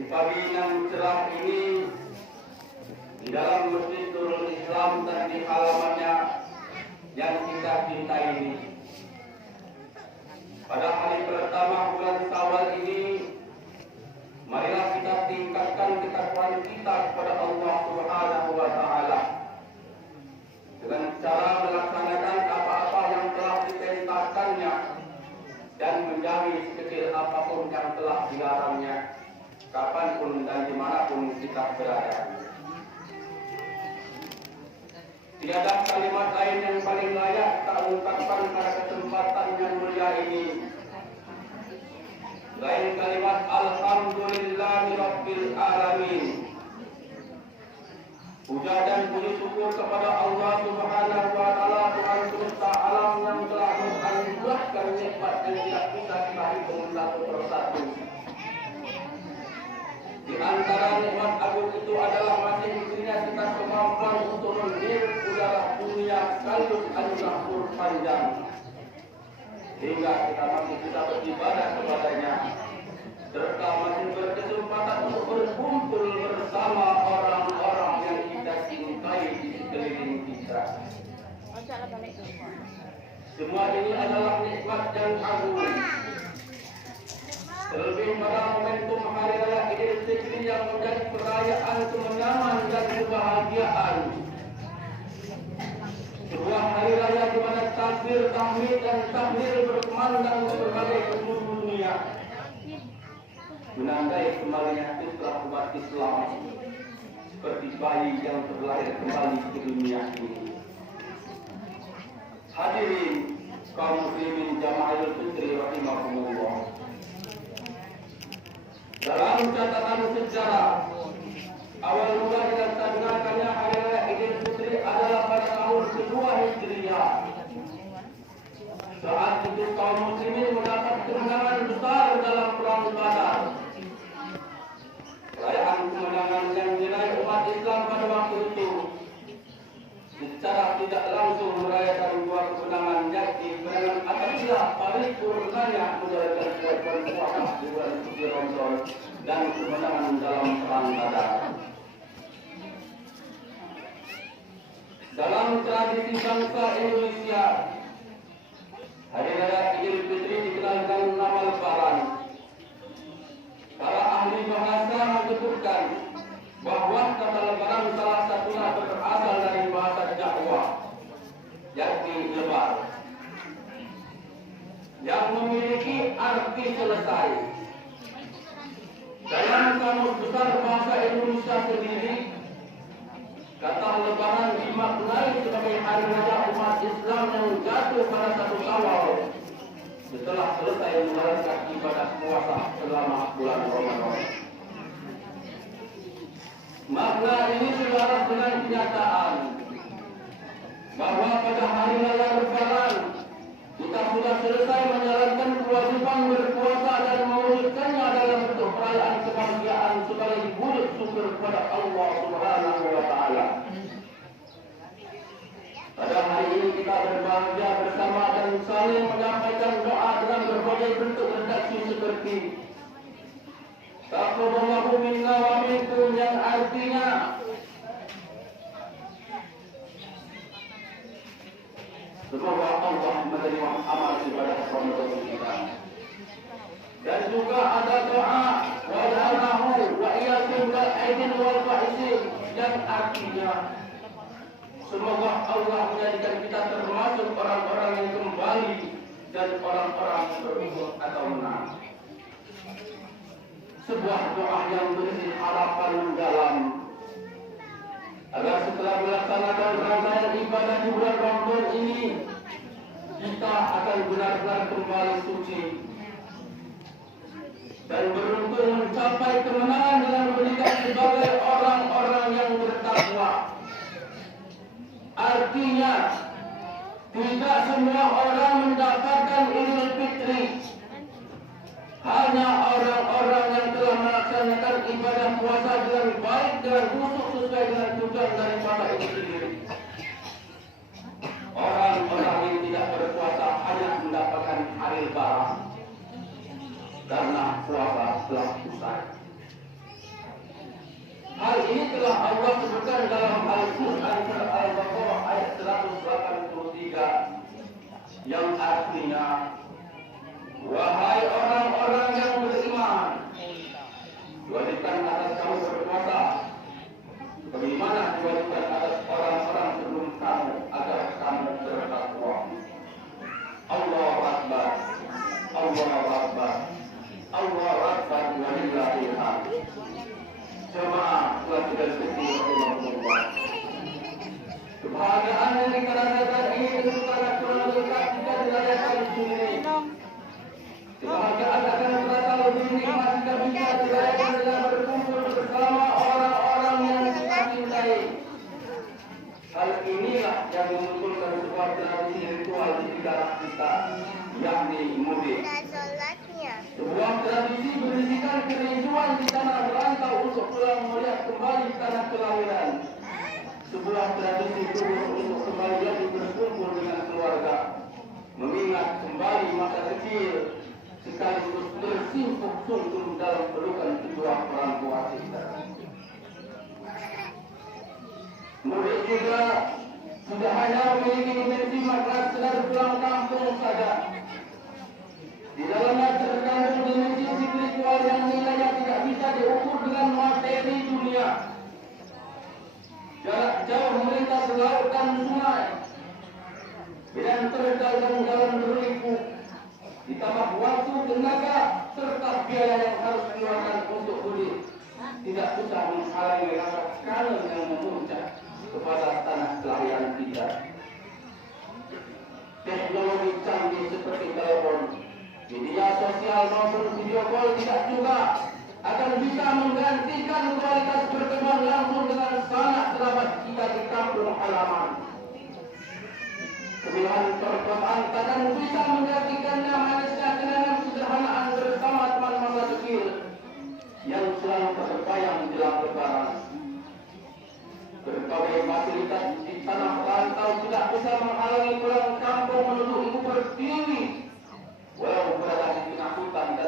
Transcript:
Di pagi yang cerah ini, di dalam Masjid Nurul Islam dan di halamannya yang kita cintai ini, pada hari pertama bulan Syawal ini, marilah kita tingkatkan ketakwaan kita kepada Allah Subhanahu wa Ta'ala dengan cara melaksanakan apa-apa yang telah diperintahkannya dan menjauhi sekecil apapun yang telah dilarangnya, kapanpun dan dimanapun kita berada. Tiada kalimat lain yang paling layak kita ungkapkan pada kesempatan yang mulia ini selain kalimat Alhamdulillahi Rabbil Alamin. Puja dan puji syukur kepada Allah Subhanahu wa Ta'ala, Tuhan semesta alam yang telah menganugerahkan nikmat yang tidak bisa kita hitung satu persatu. Di antara nikmat agung itu adalah masih diberinya kita kemampuan untuk menghirup udara dunia sekaligus anugerah panjang, hingga kita masih bisa beribadah kepadanya, serta masih berkesempatan untuk berkumpul bersama orang-orang yang kita cintai di sekeliling kita. Semua ini adalah nikmat yang agung. Terlebih pada momentum Hari Raya Idul Fitri yang menjadi perayaan kemenangan dan kebahagiaan. Sebuah hari raya di mana takbir, tahmid dan tahlil berkumandang di berbagai penjuru dunia, menandai kembalinya fitrah umat Islam seperti bayi yang terlahir kembali ke dunia ini. Hadirin kaum muslimin jamaah Idul Fitri rahimahumullah. Dalam catatan sejarah, awal mula dilaksanakannya Hari Raya Idul Fitri adalah pada tahun kedua Hijriah. Saat itu kaum muslimin mendapat kemenangan besar dalam perang Badar. Perayaan kemenangan yang diraih umat Islam pada waktu itu secara tidak langsung merayakan dua kemenangan, yakni kemenangan apabila paripurnanya menjalankan kewajiban puasa di bulan suci Ramadan dan kemenangan dalam perang Badar. Dalam tradisi bangsa Indonesia, Hari Raya Idul Fitri dikenal dengan nama Lebaran. Para ahli bahasa menyebutkan bahwa kata Lebaran salah satunya berasal dari bahasa Jawa, yakni lebar, yang memiliki arti selesai. Dalam Kamus Besar Bahasa Indonesia sendiri, kata Lebaran dimaknai sebagai hari raya umat Islam yang jatuh pada 1 Syawal setelah selesai menjalankan ibadah puasa selama bulan Ramadan. Makna ini selaras dengan kenyataan bahwa pada hari raya Lebaran kita sudah selesai menjalankan kewajiban berpuasa dan mewujudkannya dalam bentuk perayaan kebahagiaan sebagai wujud syukur kepada Allah Subhanahu wa Ta'ala. Pada hari ini kita berbahagia bersama dan saling menyampaikan doa dalam berbagai bentuk redaksi seperti Taqabbalallahu minna wa minkum, yang artinya semoga Allah menerima amal ibadah Ramadan kita. Dan juga ada doa wa'anahu wa iyyakum bil aidin wal fahisin, yang artinya semoga Allah menjadikan kita termasuk orang-orang yang kembali dan orang-orang beruntung atau menang. Sebuah doa yang berisi harapan dalam agar setelah melaksanakan rangkaian ibadah di bulan Ramadan ini, kita akan benar-benar kembali suci dan beruntung mencapai kemenangan dengan menjadi sebagai orang-orang yang bertakwa. Artinya, tidak semua orang mendapatkan Idul Fitri. Hanya orang-orang yang telah melaksanakan ibadah puasa dengan baik dan khusyuk sesuai dengan tujuan daripada itu sendiri. Orang-orang yang tidak berpuasa hanya mendapatkan hari Lebaran karena puasa telah usai. Hal ini telah Allah sebutkan dalam Al-Quran surat Al-Baqarah ayat 183 yang artinya, wahai orang-orang yang beriman, diwajibkan atas kamu berpuasa bagaimana diwajibkan atas orang-orang sebelum kamu agar kamu bertakwa. Allahu Akbar, Allahu Akbar, Allahu Akbar, walillahil hamd. Jemaah telah tidak sedih Allah. Kebahagiaan yang dikatakan ini sangat kurang dekat jika dirayakan di sini. Kebahagiaan akan terasa lebih nikmat jika bisa dirayakan dengan berkumpul bersama orang-orang yang kita cintai. Hal inilah yang mengumpulkan sebuah tradisi ritual di negara kita, yakni mudik. Sebuah tradisi berisikan kerinduan di tanah berantau untuk pulang melihat kembali tanah kelahiran. Sebuah tradisi untuk kembali lagi berkumpul dengan keluarga, mengingat kembali masa kecil, sekaligus bersimpuh sungguh dalam pelukan kedua orang tua kita. Mudik juga tidak hanya memiliki dimensi makna sekedar pulang kampung saja. Di dalamnya terkandung dimensi spiritual yang nilainya tidak bisa diukur dengan materi dunia. Jarak jauh melintasi laut dan sungai, dan terjal dan jalan berliku, ditambah waktu, tenaga, serta biaya yang harus dikeluarkan untuk mudik, tidak bisa menghalangi rasa kangen yang memuncak kepada tanah kelahiran kita. Teknologi canggih seperti telepon, media sosial maupun video call tidak juga akan bisa menggantikan kualitas pertemuan langsung dengan sanak kerabat kita di kampung halaman. Kemudian pertemuan takkan bisa menggantikannya manisnya kenangan sederhanaan bersama teman masa kecil yang selalu terbayang jelang lebaran. Berbagai fasilitas di tanah rantau tidak bisa menghalangi pulang kampung menuju ibu pertiwi